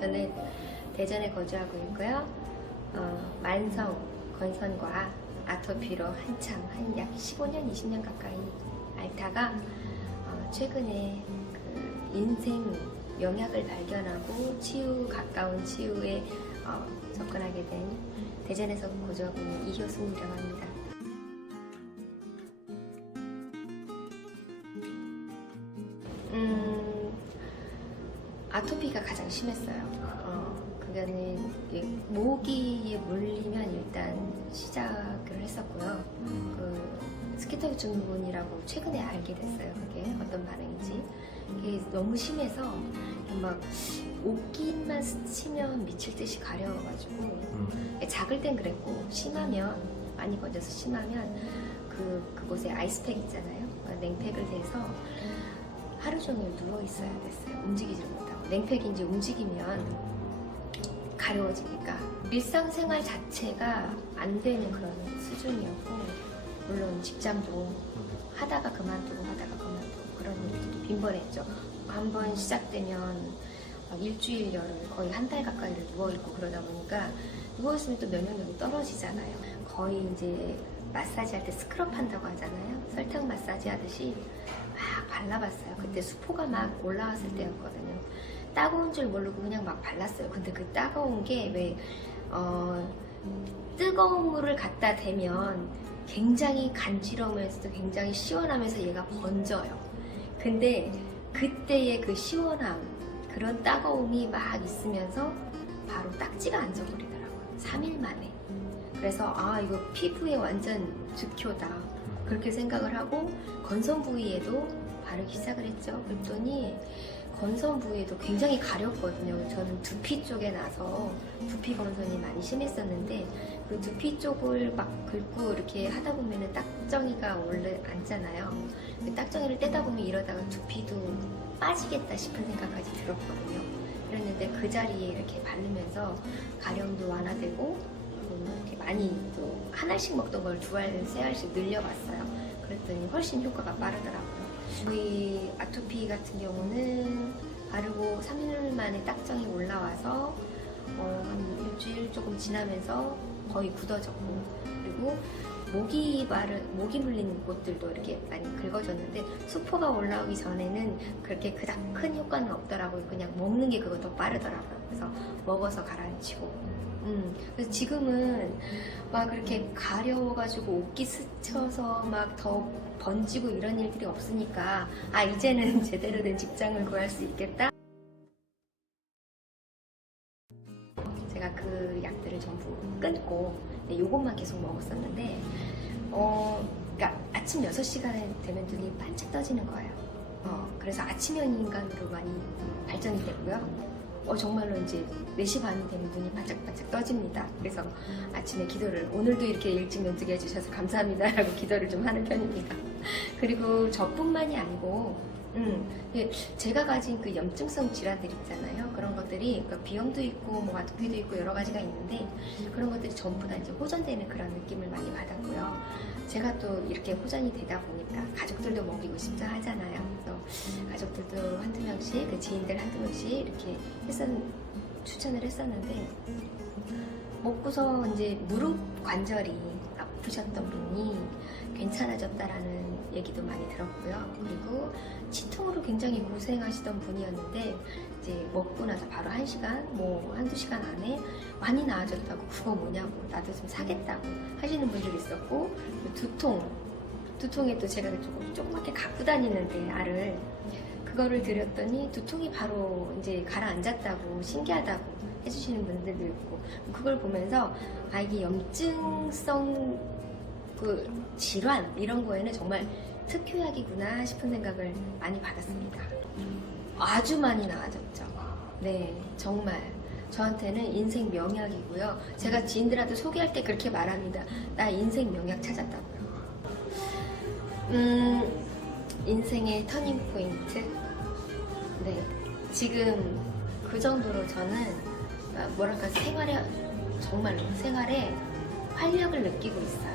저는 대전에 거주하고 있고요. 만성 건선과 아토피로 한참 한 약 15년, 20년 가까이 앓다가 최근에 그 인생 명약을 발견하고 가까운 치유에 접근하게 된 대전에서 거주하고 있는 이효순이라고 합니다. 아토피가 가장 심했어요. 그거는 모기에 물리면 일단 시작을 했었고요. 그 스키터기 증후군이라고 최근에 알게 됐어요. 그게 어떤 반응인지. 이게 너무 심해서 막 옷깃만 스치면 미칠 듯이 가려워가지고 작을 땐 그랬고 심하면 많이 건져서 심하면 그곳에 아이스팩 있잖아요. 냉팩을 대서 하루 종일 누워 있어야 됐어요. 움직이지 못하고. 냉팩이 이제 움직이면 가려워지니까 일상생활 자체가 안 되는 그런 수준이었고, 물론 직장도 하다가 그만두고 그런 일들이 빈번했죠. 한번 시작되면 일주일 열흘 거의 한 달 가까이를 누워있고, 그러다 보니까 누워있으면 또 면역력이 떨어지잖아요. 거의 이제 마사지 할 때 스크럽 한다고 하잖아요. 설탕 마사지 하듯이 막 발라봤어요. 그때 수포가 막 올라왔을 때였거든요. 따가운 줄 모르고 그냥 막 발랐어요. 근데 그 따가운 게 왜 뜨거운 물을 갖다 대면 굉장히 간지러우면서도 굉장히 시원하면서 얘가 번져요. 근데 그때의 그 시원함, 그런 따가움이 막 있으면서 바로 딱지가 안 져버리더라고요. 3일 만에. 그래서 이거 피부에 완전 득효다, 그렇게 생각을 하고 건선 부위에도 바르기 시작을 했죠. 그랬더니 건선 부위에도 굉장히 가렵거든요. 저는 두피 쪽에 나서 두피 건선이 많이 심했었는데, 그 두피 쪽을 막 긁고 이렇게 하다 보면은 딱정이가 올라앉잖아요. 그 딱정이를 떼다 보면 이러다가 두피도 빠지겠다 싶은 생각까지 들었거든요. 그랬는데 그 자리에 이렇게 바르면서 가려움도 완화되고, 이렇게 많이 또 한 알씩 먹던 걸 2알, 3알씩 늘려봤어요. 그랬더니 훨씬 효과가 빠르더라고요. 저희 아토피 같은 경우는 바르고 3일 만에 딱정이 올라와서 한 일주일 조금 지나면서 거의 굳어졌고, 그리고 모기 물린 곳들도 이렇게 많이 긁어졌는데, 수포가 올라오기 전에는 그렇게 그닥 큰 효과는 없더라고요. 그냥 먹는 게 그거 더 빠르더라고요. 그래서 먹어서 가라앉히고. 그래서 지금은 막 그렇게 가려워가지고 옷깃 스쳐서 막 더 번지고 이런 일들이 없으니까 이제는 제대로 된 직장을 구할 수 있겠다. 제가 그 약들을 전부 끊고 요것만 계속 먹었었는데, 그러니까 아침 6시간에 되면 눈이 반짝 떠지는 거예요. 그래서 아침형 인간으로 많이 발전이 됐고요. 정말로 이제 4시 반이 되면 눈이 반짝반짝 떠집니다. 그래서 아침에 기도를, 오늘도 이렇게 일찍 눈뜨게 해주셔서 감사합니다 라고 기도를 좀 하는 편입니다. 그리고 저뿐만이 아니고 제가 가진 그 염증성 질환들 있잖아요. 그런 것들이, 그러니까 비염도 있고 뭐 아토피도 있고 여러 가지가 있는데, 그런 것들이 전부 다 이제 호전되는 그런 느낌을 많이 받았고요. 제가 또 이렇게 호전이 되다 보니까 가족들도 먹이고 싶자 하잖아요. 그래서 가족들도 한두 명씩, 그 지인들 한두 명씩 이렇게 추천을 했었는데, 먹고서 이제 무릎 관절이 아프셨던 분이 괜찮아졌다라는 얘기도 많이 들었고요. 그리고 치통으로 굉장히 고생하시던 분이었는데, 이제 먹고 나서 바로 1시간, 뭐 한두 시간 안에 많이 나아졌다고, 그거 뭐냐고, 나도 좀 사겠다고 하시는 분들이 있었고, 두통에 또 제가 조그맣게 갖고 다니는데 알을, 그거를 드렸더니 두통이 바로 이제 가라앉았다고, 신기하다고 해주시는 분들도 있고, 그걸 보면서 이게 염증성 그 질환 이런 거에는 정말 특효약이구나 싶은 생각을 많이 받았습니다. 아주 많이 나아졌죠. 네, 정말 저한테는 인생 명약이고요. 제가 지인들한테 소개할 때 그렇게 말합니다. 나 인생 명약 찾았다고요. 인생의 터닝 포인트. 네, 지금 그 정도로 저는 뭐랄까 정말로 생활에 활력을 느끼고 있어요.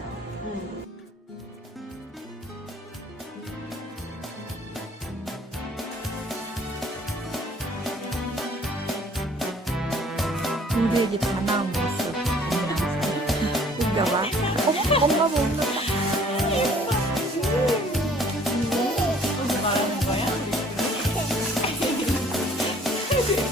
우리 애기 다 낳은 모습. 웃겨봐. 엄마 먹는다. 오늘 말하는 거야? 이제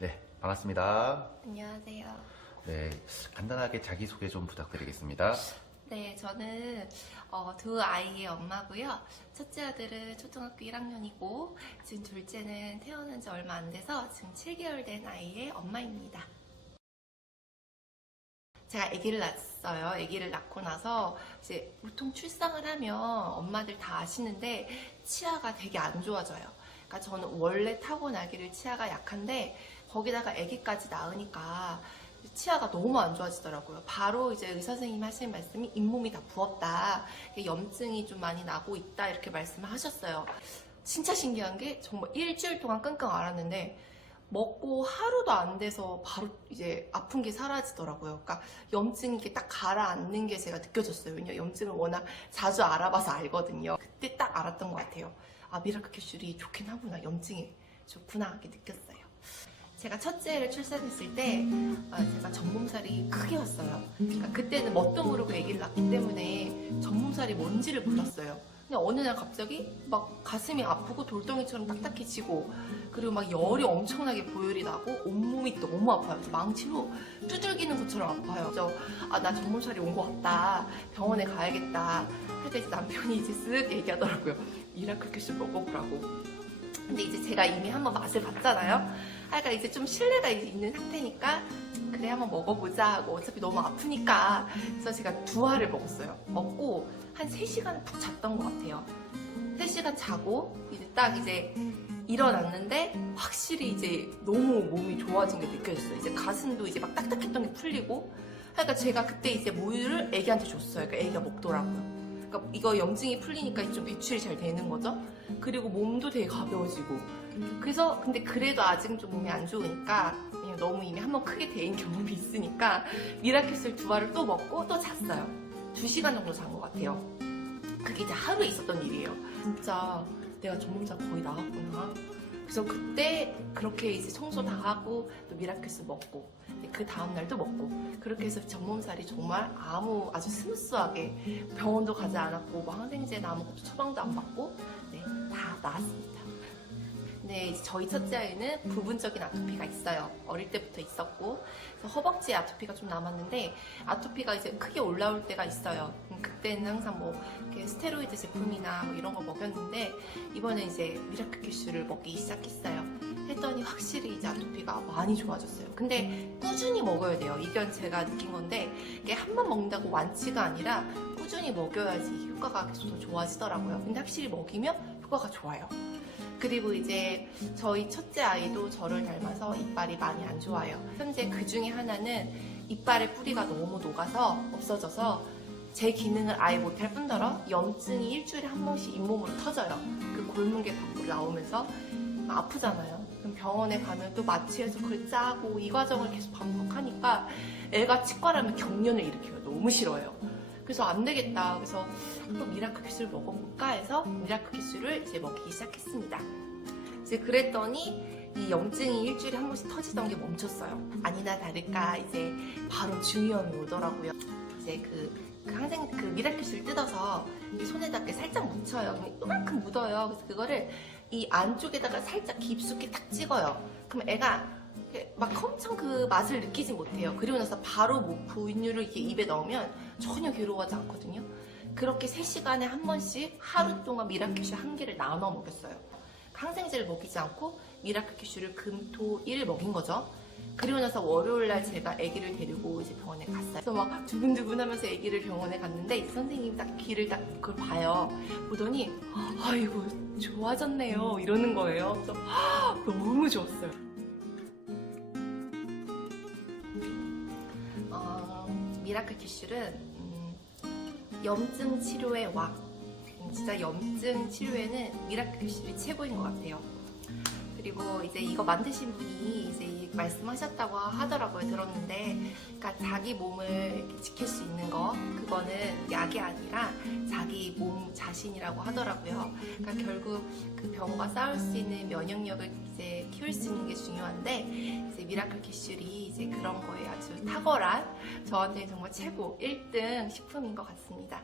네, 반갑습니다. 안녕하세요. 네, 간단하게 자기소개 좀 부탁드리겠습니다. 네, 저는 두 아이의 엄마고요. 첫째 아들은 초등학교 1학년이고 지금 둘째는 태어난 지 얼마 안 돼서 지금 7개월 된 아이의 엄마입니다. 제가 아기를 낳았어요. 아기를 낳고 나서 이제 보통 출산을 하면 엄마들 다 아시는데 치아가 되게 안 좋아져요. 그러니까 저는 원래 타고나기를 치아가 약한데 거기다가 아기까지 낳으니까 치아가 너무 안 좋아지더라고요. 바로 이제 의사 선생님이 하시는 말씀이 잇몸이 다 부었다, 염증이 좀 많이 나고 있다 이렇게 말씀을 하셨어요. 진짜 신기한 게 정말 일주일 동안 끙끙 앓았는데 먹고 하루도 안 돼서 바로 이제 아픈 게 사라지더라고요. 그러니까 염증이 이렇게 딱 가라앉는 게 제가 느껴졌어요. 왜냐면 염증을 워낙 자주 알아봐서 알거든요. 그때 딱 알았던 것 같아요. 아, 미라클 캡슐이 좋긴 하구나, 염증에 좋구나 이렇게 느꼈어요. 제가 첫째를 출산했을 때 제가 전몸살이 크게 왔어요. 그러니까 그때는 뭣도 모르고 아기를 낳기 때문에 전몸살이 뭔지를 몰랐어요. 근데 어느 날 갑자기 막 가슴이 아프고 돌덩이처럼 딱딱해지고 그리고 막 열이 엄청나게 보혈이 나고 온몸이 너무 아파요. 그래서 망치로 두들기는 것처럼 아파요. 그래서 나 전몸살이 온 것 같다. 병원에 가야겠다. 할 때 이제 남편이 이제 쓱 얘기하더라고요. 미라클 큐슈 먹어보라고. 근데 이제 제가 이미 한번 맛을 봤잖아요. 그러니까 이제 좀 신뢰가 이제 있는 상태니까 그래 한번 먹어보자 하고 어차피 너무 아프니까 그래서 제가 2알을 먹었어요. 먹고 한 3시간을 푹 잤던 것 같아요. 3시간 자고 이제 딱 이제 일어났는데 확실히 이제 너무 몸이 좋아진 게 느껴졌어요. 이제 가슴도 이제 막 딱딱했던 게 풀리고 그러니까 제가 그때 이제 모유를 애기한테 줬어요. 그러니까 애기가 먹더라고요. 그러니까 이거 염증이 풀리니까 좀 배출이 잘 되는 거죠. 그리고 몸도 되게 가벼워지고 그래서 근데 그래도 아직은 좀 몸이 안 좋으니까 그냥 너무 이미 한번 크게 데인 경험이 있으니까 미라클 2알을 또 먹고 또 잤어요. 2시간 정도 잔 것 같아요. 그게 이제 하루에 있었던 일이에요. 진짜 내가 전몸살 거의 나갔구나. 그래서 그때 그렇게 이제 청소 다 하고 또 미라클스 먹고 그 다음날도 먹고 그렇게 해서 전몸살이 정말 아주 스무스하게 병원도 가지 않았고 뭐 항생제나 아무것도 처방도 안 받고 다 나았습니다. 네, 이제 저희 첫째 아이는 부분적인 아토피가 있어요. 어릴 때부터 있었고 그래서 허벅지에 아토피가 좀 남았는데 아토피가 이제 크게 올라올 때가 있어요. 그때는 항상 뭐 이렇게 스테로이드 제품이나 뭐 이런 거 먹였는데 이번에 이제 미라클 큐슈를 먹기 시작했어요. 했더니 확실히 이제 아토피가 많이 좋아졌어요. 근데 꾸준히 먹어야 돼요. 이건 제가 느낀 건데 이게 한 번 먹는다고 완치가 아니라 꾸준히 먹여야지 효과가 계속 더 좋아지더라고요. 근데 확실히 먹이면 효과가 좋아요. 그리고 이제 저희 첫째 아이도 저를 닮아서 이빨이 많이 안 좋아요. 현재 그 중에 하나는 이빨의 뿌리가 너무 녹아서 없어져서 제 기능을 아예 못할 뿐더러 염증이 일주일에 한 번씩 잇몸으로 터져요. 그 골문 게 밖으로 나오면서 아프잖아요. 그럼 병원에 가면 또 마취해서 그걸 짜고 이 과정을 계속 반복하니까 애가 치과라면 경련을 일으켜요. 너무 싫어요. 그래서 안 되겠다. 그래서 한번 미라클 큐슈를 먹어볼까 해서 미라클 큐슈를 이제 먹기 시작했습니다. 이제 그랬더니 이 염증이 일주일에 한 번씩 터지던 게 멈췄어요. 아니나 다를까 이제 바로 중이염이 오더라고요. 이제 그 미라클 큐슈를 뜯어서 이 손에다 이렇게 살짝 묻혀요. 이만큼 묻어요. 그래서 그거를 이 안쪽에다가 살짝 깊숙이 탁 찍어요. 그럼 애가 막 엄청 그 맛을 느끼지 못해요. 그리고 나서 바로 뭐 분유를 이렇게 입에 넣으면 전혀 괴로워하지 않거든요. 그렇게 3시간에 한 번씩 하루 동안 미라클 큐슈 1개를 나눠 먹였어요. 항생제를 먹이지 않고 미라클 큐슈를 금, 토, 일 먹인 거죠. 그리고 나서 월요일날 제가 아기를 데리고 이제 병원에 갔어요. 그래서 막 두근두근 하면서 아기를 병원에 갔는데 이제 선생님이 딱 귀를 딱 그걸 봐요. 보더니 아이고 좋아졌네요 이러는 거예요. 그래서 너무 좋았어요. 미라클 큐슈는 염증 치료의 왕. 진짜 염증 치료에는 미라클 큐슈이 최고인 것 같아요. 그리고 이제 이거 만드신 분이 이제 말씀하셨다고 하더라고요. 들었는데, 그러니까 자기 몸을 이렇게 지킬 수 있는 거, 그거는 약이 아니라 자기 몸 자신이라고 하더라고요. 그러니까 결국 그 병과 싸울 수 있는 면역력을 이제 키울 수 있는 게 중요한데, 이제 미라클 캡슐이 이제 그런 거에 아주 탁월한 저한테는 정말 최고 1등 식품인 것 같습니다.